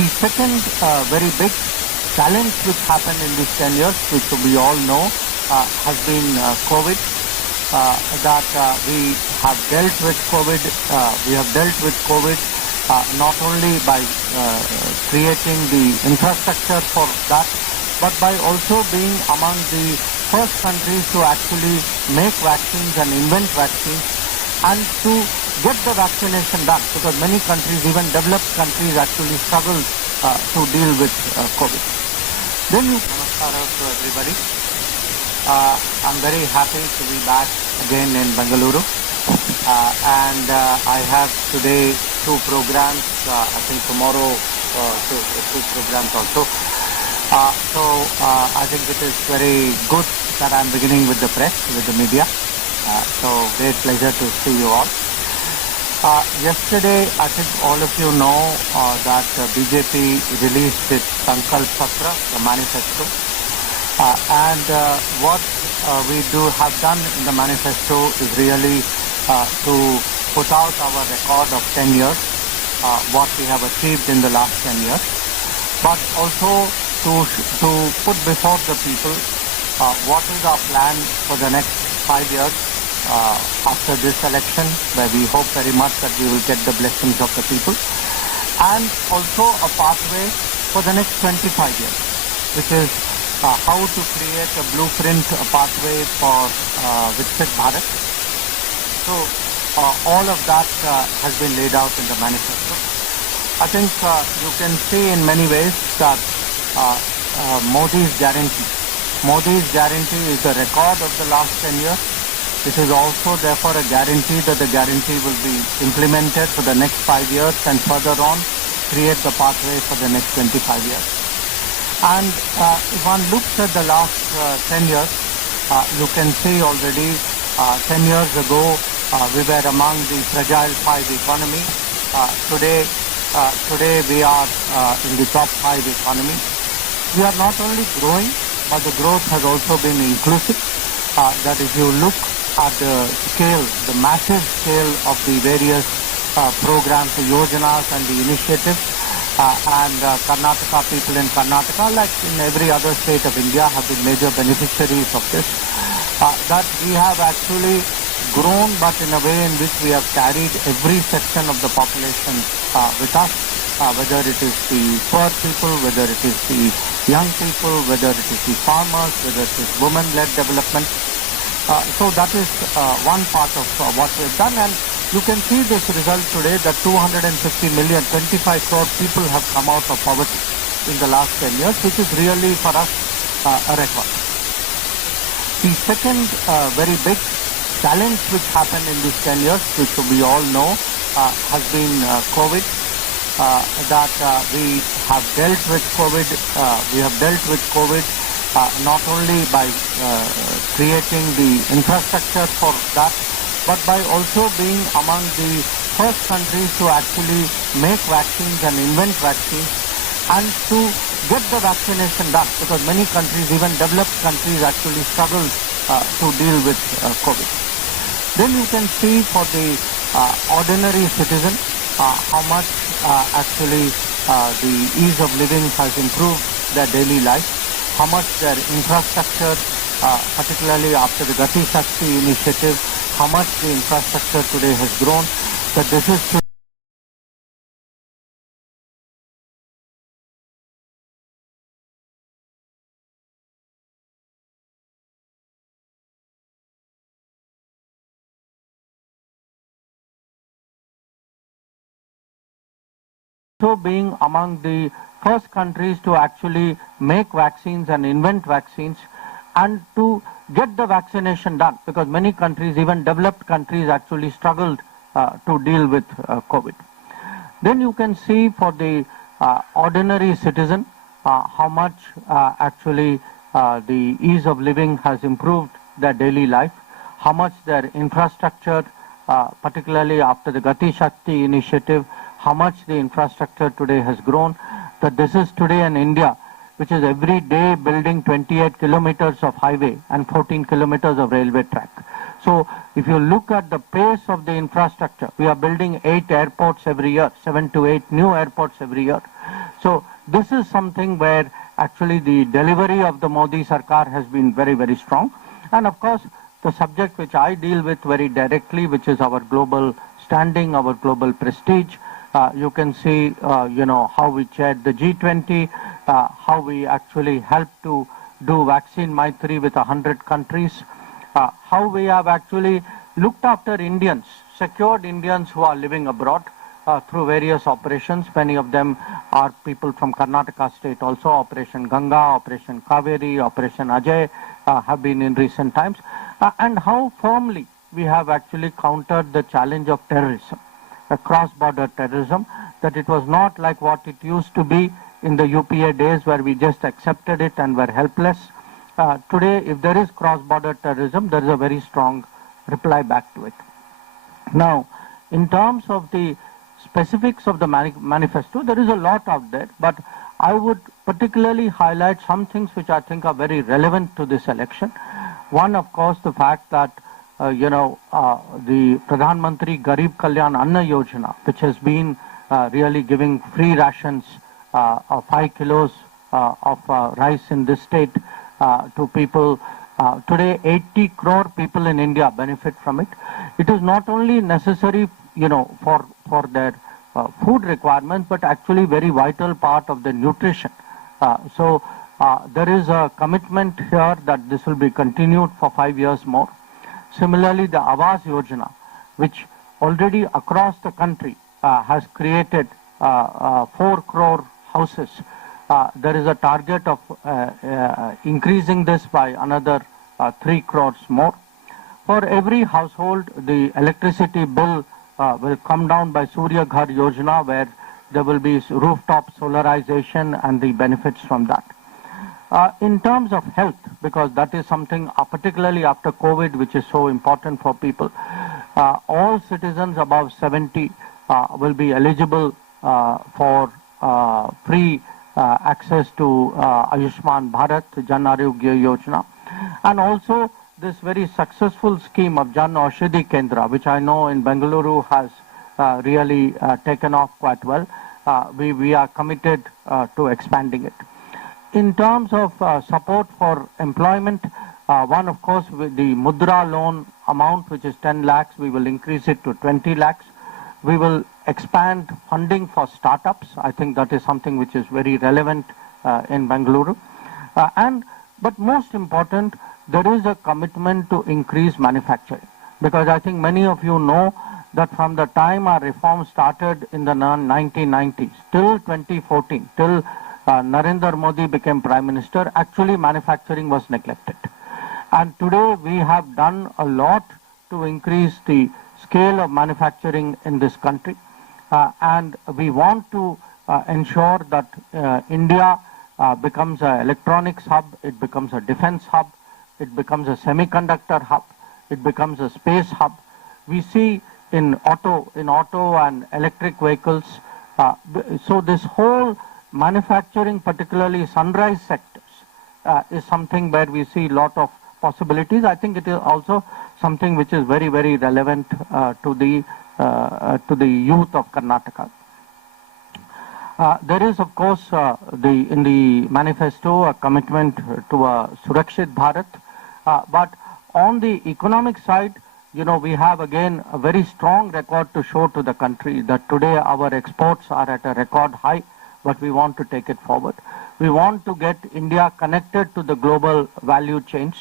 The second very big challenge which happened in these 10 years, which we all know, has been COVID. We have dealt with COVID. We have dealt with COVID not only by creating the infrastructure for that, but by also being among the first countries to actually make vaccines and invent vaccines and to get the vaccination done, because many countries, even developed countries, actually struggle to deal with COVID. Then Namaskar to everybody. I'm very happy to be back again in Bengaluru, and I have today two programs. I think tomorrow two programs also. I think it is very good that I'm beginning with the press, with the media. So great pleasure to see you all. Yesterday, I think all of you know that BJP released its Sankalp Patra, the Manifesto. What we have done in the Manifesto is really to put out our record of 10 years, what we have achieved in the last 10 years, but also to put before the people what is our plan for the next 5 years after this election, where we hope very much that we will get the blessings of the people, and also a pathway for the next 25 years, which is how to create a blueprint, a pathway for Viksit Bharat. So all of that has been laid out in the manifesto. I think you can see in many ways that Modi's guarantee. Modi's guarantee is the record of the last 10 years. It is also therefore a guarantee that the guarantee will be implemented for the next 5 years and further on create the pathway for the next 25 years. And if one looks at the last 10 years, you can see already 10 years ago we were among the fragile 5 economy. Today we are in the top 5 economy. We are not only growing, but the growth has also been inclusive. That if you look at the scale, the massive scale of the various programs, the yojanas and the initiatives, Karnataka, people in Karnataka, like in every other state of India, have been major beneficiaries of this. That we have actually grown, but in a way in which we have carried every section of the population with us, whether it is the poor people, whether it is the young people, whether it is the farmers, whether it is women-led development. So that is one part of what we have done, and you can see this result today that 250 million, 25 crore people have come out of poverty in the last 10 years, which is really for us a record. The second very big challenge which happened in these 10 years, which we all know, has been COVID. We have dealt with COVID. We have dealt with COVID not only by creating the infrastructure for that, but by also being among the first countries to actually make vaccines and invent vaccines and to get the vaccination done, because many countries, even developed countries, actually struggle to deal with COVID. Then you can see for the ordinary citizen how much actually the ease of living has improved their daily life, how much their infrastructure, particularly after the Gati Shakti initiative, how much the infrastructure today has grown, that this is also being among the first countries to actually make vaccines and invent vaccines and to get the vaccination done, because many countries, even developed countries, actually struggled to deal with COVID. Then you can see for the ordinary citizen how much actually the ease of living has improved their daily life, how much their infrastructure, particularly after the Gati Shakti initiative, how much the infrastructure today has grown, that this is today in India, which is every day building 28 kilometers of highway and 14 kilometers of railway track. So if you look at the pace of the infrastructure, we are building 8 airports every year, 7 to 8 new airports every year. So this is something where actually the delivery of the Modi Sarkar has been very, very strong. And of course, the subject which I deal with very directly, which is our global standing, our global prestige. You can see, how we chaired the G20, how we actually helped to do vaccine Maitri with 100 countries, how we have actually looked after Indians, secured Indians who are living abroad through various operations. Many of them are people from Karnataka state also. Operation Ganga, Operation Kaveri, Operation Ajay have been in recent times. And how firmly we have actually countered the challenge of terrorism, cross-border terrorism, that it was not like what it used to be in the UPA days where we just accepted it and were helpless. Today, if there is cross-border terrorism, there is a very strong reply back to it. Now, in terms of the specifics of the manifesto, there is a lot out there, but I would particularly highlight some things which I think are very relevant to this election. One, of course, the fact that the Pradhan Mantri Garib Kalyan Anna Yojana, which has been really giving free rations of 5 kilos of rice in this state to people. Today, 80 crore people in India benefit from it. It is not only necessary, for their food requirements, but actually very vital part of the nutrition. So there is a commitment here that this will be continued for 5 years more. Similarly, the Awas Yojana, which already across the country has created 4 crore houses. There is a target of increasing this by another 3 crores more. For every household, the electricity bill will come down by Surya Ghar Yojana, where there will be rooftop solarization and the benefits from that. In terms of health, because that is something particularly after COVID which is so important for people, all citizens above 70 will be eligible for free access to Ayushman Bharat, Jan Arogya Yojana, and also this very successful scheme of Jan Aushadhi Kendra, which I know in Bengaluru has really taken off quite well. We are committed to expanding it. In terms of support for employment, one, of course, with the Mudra loan amount, which is 10 lakhs, we will increase it to 20 lakhs. We will expand funding for startups. I think that is something which is very relevant in Bengaluru. But most important, there is a commitment to increase manufacturing. Because I think many of you know that from the time our reform started in the 1990s till 2014, till Narendra Modi became Prime Minister, actually manufacturing was neglected. And today we have done a lot to increase the scale of manufacturing in this country. And we want to ensure that India becomes an electronics hub, it becomes a defense hub, it becomes a semiconductor hub, it becomes a space hub. We see in auto and electric vehicles. So this whole manufacturing, particularly sunrise sectors, is something where we see a lot of possibilities. I think it is also something which is very, very relevant to the youth of Karnataka. There is, of course, in the manifesto a commitment to a Surakshit Bharat, but on the economic side, we have again a very strong record to show to the country that today our exports are at a record high, but we want to take it forward. We want to get India connected to the global value chains.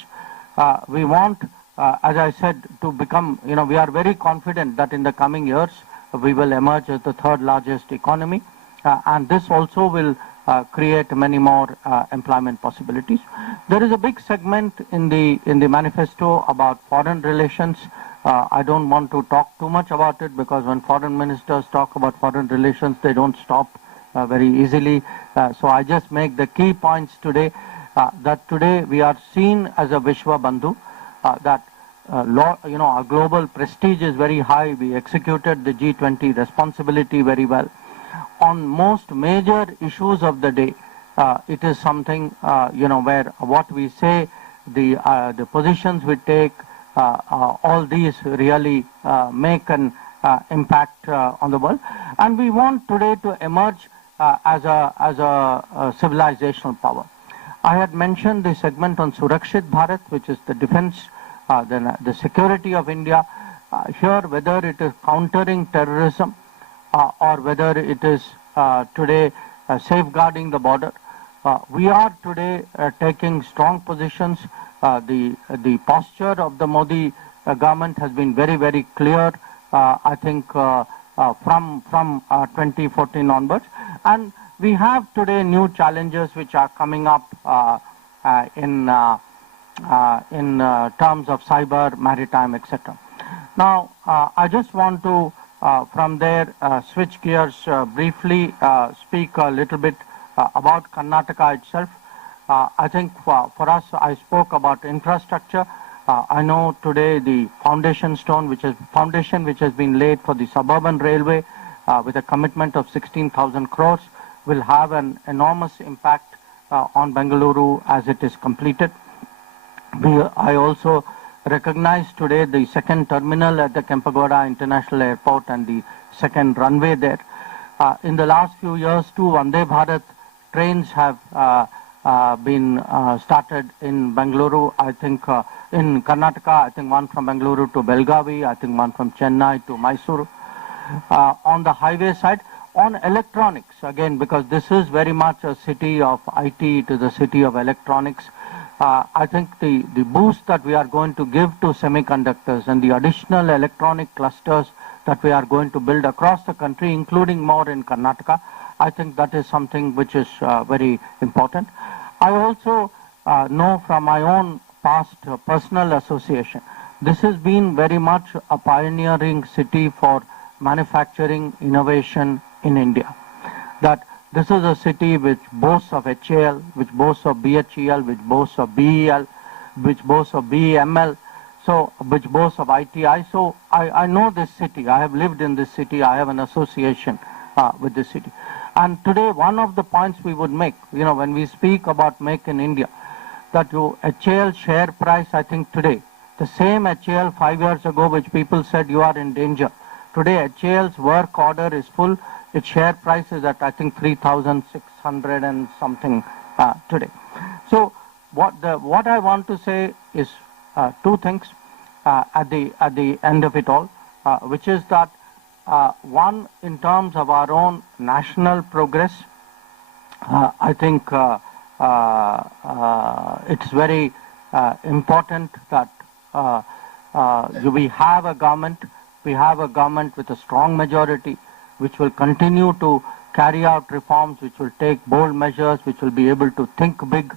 We want, as I said, to become, we are very confident that in the coming years we will emerge as the third largest economy, and this also will create many more employment possibilities. There is a big segment in the manifesto about foreign relations. I don't want to talk too much about it because when foreign ministers talk about foreign relations, they don't stop very easily. So I just make the key points today, that today we are seen as a Vishwa Bandhu, that our global prestige is very high. We executed the G20 responsibility very well. On most major issues of the day, it is something, where what we say, the positions we take, all these really make an impact on the world. And we want today to emerge as a civilizational power. I had mentioned the segment on Surakshit Bharat, which is the defense, the security of India. Here, whether it is countering terrorism or whether it is today safeguarding the border, we are today taking strong positions. The posture of the Modi government has been very, very clear, I think, from 2014 onwards. And we have today new challenges which are coming up in terms of cyber, maritime, etc. Now, I just want to, from there, switch gears briefly, speak a little bit about Karnataka itself. I think for us, I spoke about infrastructure. I know today the foundation which has been laid for the suburban railway with a commitment of 16,000 crores will have an enormous impact on Bengaluru as it is completed. I also recognize today the second terminal at the Kempagoda International Airport and the second runway there. In the last few years, 2 Vande Bharat trains have been started in Bengaluru. I think in Karnataka, I think one from Bengaluru to Belgavi, I think one from Chennai to Mysuru. On the highway side, on electronics, again, because this is very much a city of IT, it is a city of electronics. I think the boost that we are going to give to semiconductors and the additional electronic clusters that we are going to build across the country, including more in Karnataka, I think that is something which is very important. I also know from my own past personal association, this has been very much a pioneering city for manufacturing innovation in India. That this is a city which boasts of HAL, which boasts of BHEL, which boasts of BEL, which boasts of BEML, so which boasts of ITI. So I know this city. I have lived in this city. I have an association with this city. And today, one of the points we would make, when we speak about Make in India, that HAL share price, I think today, the same HAL 5 years ago, which people said you are in danger. Today, HAL's work order is full. Its share price is at, I think, 3,600 and something today. So what I want to say is 2 things at the end of it all, which is that one, in terms of our own national progress, I think it's very important that we have a government with a strong majority, which will continue to carry out reforms, which will take bold measures, which will be able to think big,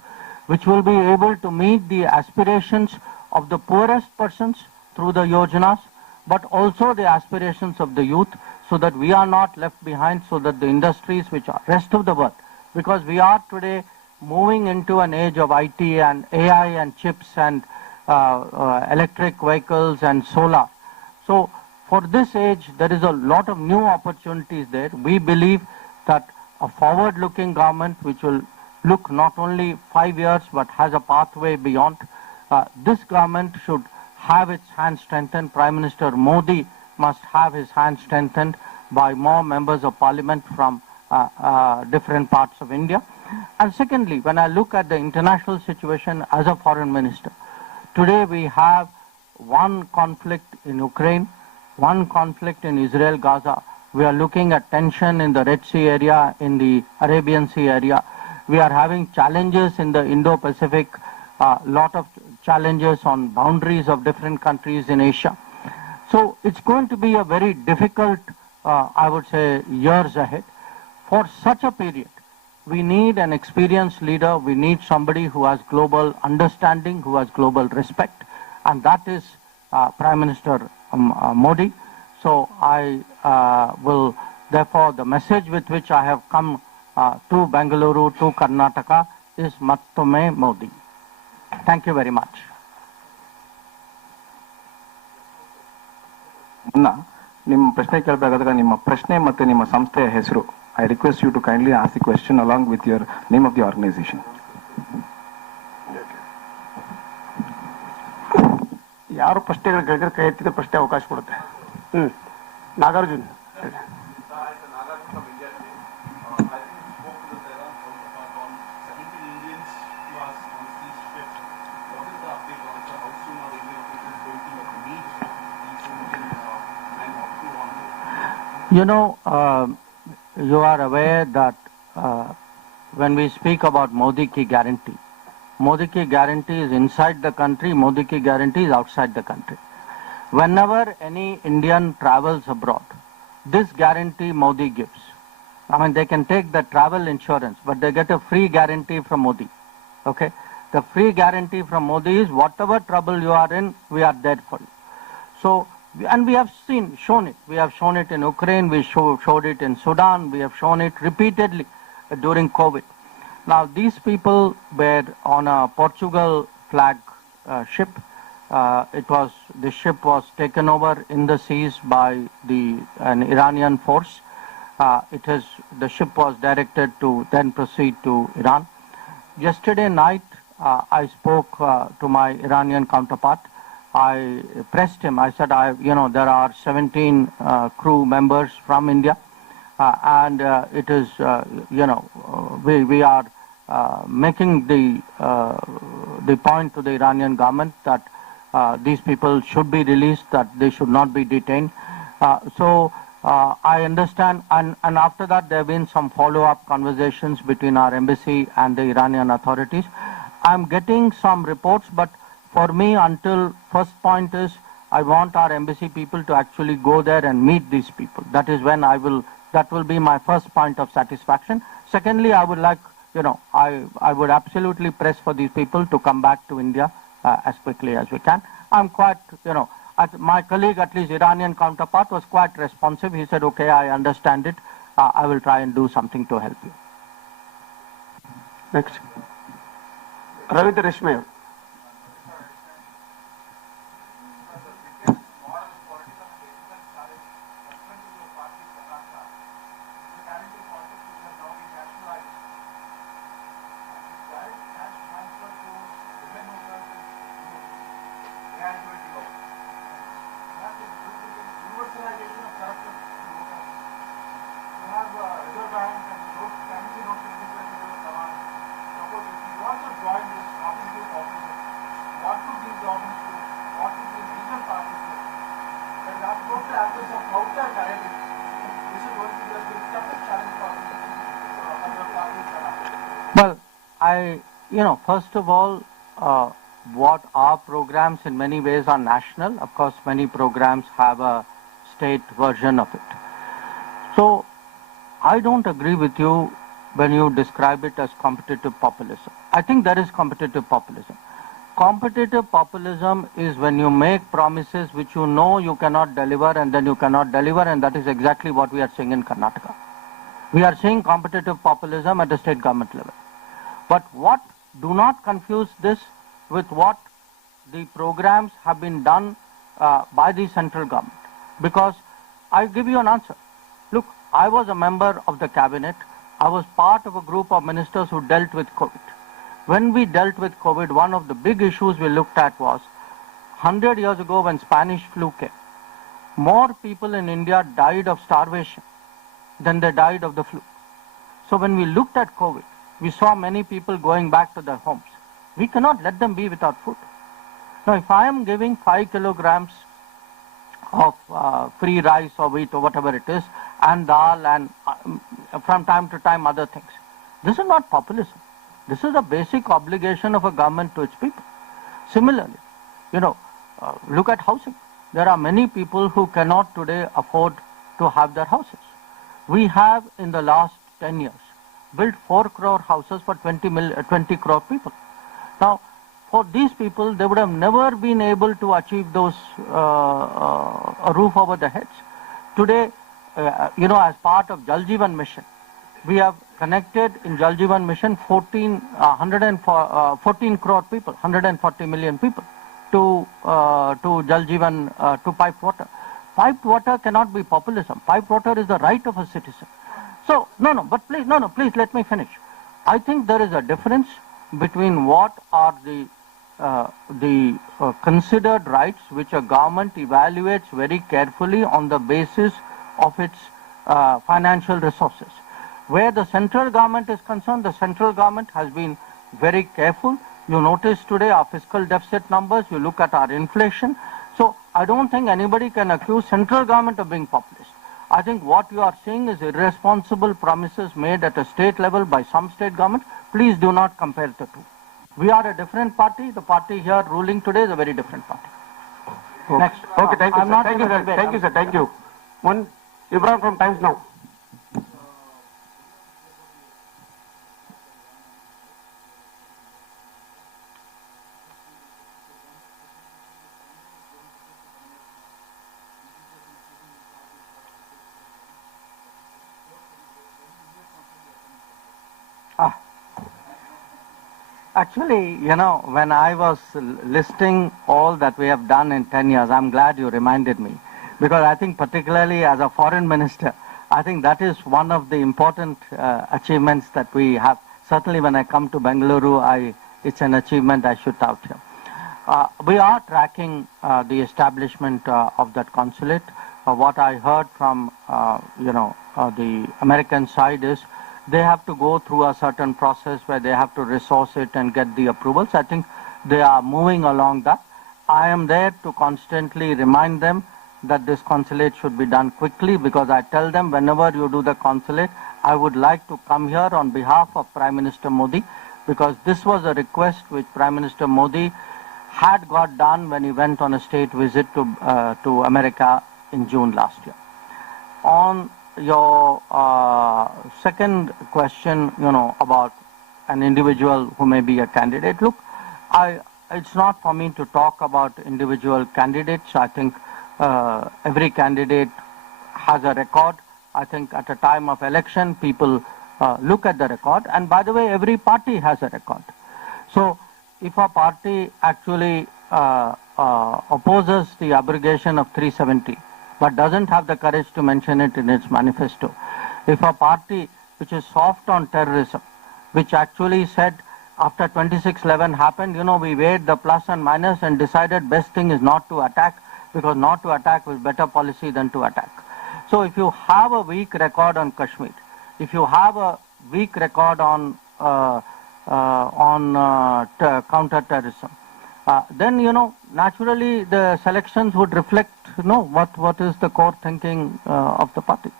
which will be able to meet the aspirations of the poorest persons through the yojanas, but also the aspirations of the youth, so that we are not left behind, so that the industries which are rest of the world, because we are today moving into an age of IT and AI and chips and electric vehicles and solar. So for this age, there is a lot of new opportunities there. We believe that a forward-looking government which will look not only 5 years but has a pathway beyond, this government should have its hand strengthened. Prime Minister Modi must have his hand strengthened by more members of parliament from different parts of India. And secondly, when I look at the international situation as a foreign minister, today we have one conflict in Ukraine, one conflict in Israel, Gaza. We are looking at tension in the Red Sea area, in the Arabian Sea area. We are having challenges in the Indo-Pacific, lot of challenges on boundaries of different countries in Asia. So it's going to be a very difficult, I would say, years ahead. For such a period, we need an experienced leader. We need somebody who has global understanding, who has global respect, and that is Prime Minister Modi. So I will, therefore, the message with which I have come to Bengaluru, to Karnataka, is Mattume Modi. Thank you very much. ನಿಮ್ಮ ಪ್ರಶ್ನೆ ಕೇಳಬೇಕಾದಾಗ ನಿಮ್ಮ ಪ್ರಶ್ನೆ ಮತ್ತು ನಿಮ್ಮ ಸಂಸ್ಥೆಯ ಹೆಸರು. I request you to kindly ask the question along with your name of the organization. ಯಾರು ಪ್ರಶ್ನೆಗಳು ಕೇಳಿದ್ರೆ ಕೈ ಎತ್ತಿದ ಪ್ರಶ್ನೆ ಅವಕಾಶ ಕೊಡುತ್ತೆ. Nagarjun. You know, you are aware that when we speak about Modi ki guarantee is inside the country, Modi ki guarantee is outside the country. Whenever any Indian travels abroad, this guarantee Modi gives. I mean, they can take the travel insurance, but they get a free guarantee from Modi. Okay? The free guarantee from Modi is whatever trouble you are in, we are there for you. So, and we have shown it. We have shown it in Ukraine, we showed it in Sudan, we have shown it repeatedly during COVID. Now, these people were on a Portugal flag ship. The ship was taken over in the seas by an Iranian force. The ship was directed to then proceed to Iran. Yesterday night, I spoke to my Iranian counterpart. I pressed him. I said, there are 17 crew members from India, and it is, we are making the point to the Iranian government that these people should be released, that they should not be detained. I understand, and after that there have been some follow-up conversations between our embassy and the Iranian authorities. I'm getting some reports, but for me, until first point is, I want our embassy people to actually go there and meet these people. That is when that will be my first point of satisfaction. Secondly, I would like, I would absolutely press for these people to come back to India as quickly as we can. I'm quite, my colleague, at least Iranian counterpart, was quite responsive. He said, okay, I understand it. I will try and do something to help you. Next. Ravindra Reshme. Well, first of all, what our programs in many ways are national. Of course, many programs have a state version of it. So, I don't agree with you when you describe it as competitive populism. I think there is competitive populism. Competitive populism is when you make promises which you know you cannot deliver, and then you cannot deliver, and that is exactly what we are seeing in Karnataka. We are seeing competitive populism at the state government level. But do not confuse this with what the programs have been done by the central government. Because I'll give you an answer. Look, I was a member of the cabinet. I was part of a group of ministers who dealt with COVID. When we dealt with COVID, one of the big issues we looked at was 100 years ago when Spanish flu came, more people in India died of starvation than they died of the flu. So when we looked at COVID, we saw many people going back to their homes. We cannot let them be without food. Now, if I am giving 5 kilograms of free rice or wheat or whatever it is, and dal, and from time to time other things, this is not populism. This is a basic obligation of a government to its people. Similarly, look at housing. There are many people who cannot today afford to have their houses. We have, in the last 10 years, built 4 crore houses for 20 crore people. Now, for these people, they would have never been able to achieve those, a roof over their heads. Today, as part of Jal Jeevan Mission, we have connected in Jal Jeevan Mission 14 crore people, 140 million people to Jal Jeevan, to piped water. Piped water cannot be populism. Piped water is the right of a citizen. So, please let me finish. I think there is a difference between what are the considered rights which a government evaluates very carefully on the basis of its financial resources. Where the central government is concerned, the central government has been very careful. You notice today our fiscal deficit numbers, you look at our inflation. So I don't think anybody can accuse central government of being populist. I think what you are seeing is irresponsible promises made at a state level by some state governments. Please do not compare the two. We are a different party. The party here ruling today is a very different party. Okay. Next. Okay, thank you, I'm sir. not Thank you, gonna sir. debate. Thank you, sir. Thank you. One, Ibrahim from Times Now. Actually, when I was listing all that we have done in 10 years, I'm glad you reminded me. Because I think particularly as a foreign minister, I think that is one of the important achievements that we have. Certainly when I come to Bengaluru, it's an achievement I should tout here. We are tracking the establishment of that consulate. What I heard from, the American side is they have to go through a certain process where they have to resource it and get the approvals. I think they are moving along that. I am there to constantly remind them that this consulate should be done quickly, because I tell them whenever you do the consulate, I would like to come here on behalf of Prime Minister Modi, because this was a request which Prime Minister Modi had got done when he went on a state visit to America in June last year. On your second question, about an individual who may be a candidate. Look, it's not for me to talk about individual candidates. I think every candidate has a record. I think at a time of election, people look at the record. And by the way, every party has a record. So if a party actually opposes the abrogation of 370, but doesn't have the courage to mention it in its manifesto. If a party which is soft on terrorism, which actually said after 26/11 happened, we weighed the plus and minus and decided best thing is not to attack, because not to attack was better policy than to attack. So if you have a weak record on Kashmir, if you have a weak record on counter-terrorism, then, naturally the selections would reflect, what is the core thinking of the party.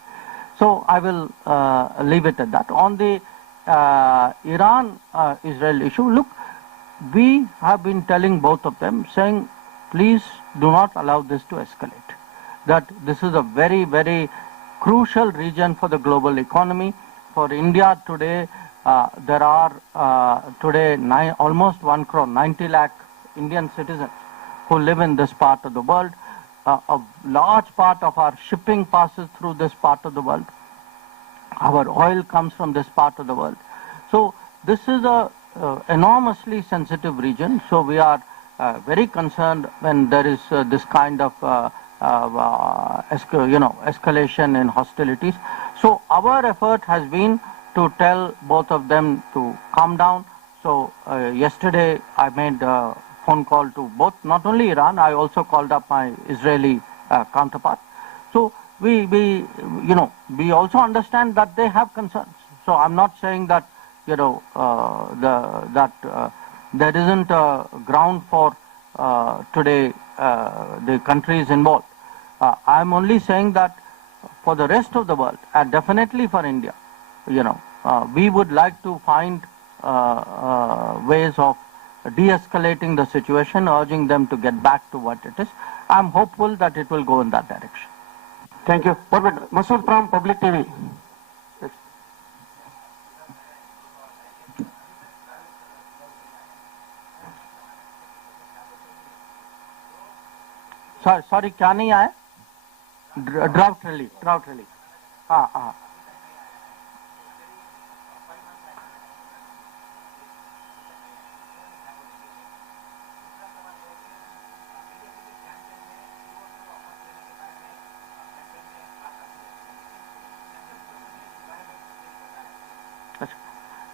So I will leave it at that. On the Iran-Israel issue, look, we have been telling both of them, saying, please do not allow this to escalate. That this is a very, very crucial region for the global economy. For India today, there are today almost 1 crore, 90 lakh Indian citizens who live in this part of the world. A large part of our shipping passes through this part of the world. Our oil comes from this part of the world. So this is a enormously sensitive region. So we are very concerned when there is this kind of escalation in hostilities. So our effort has been to tell both of them to calm down. So yesterday I made a phone call to both, not only Iran, I also called up my Israeli counterpart. So we also understand that they have concerns. So I'm not saying that, there isn't a ground for today the countries involved. I'm only saying that for the rest of the world, and definitely for India, we would like to find ways of de-escalating the situation, urging them to get back to what it is. I'm hopeful that it will go in that direction. Thank you. Perfect. Masood from Public TV. Sorry, क्या नहीं आया? Drought relief. हाँ.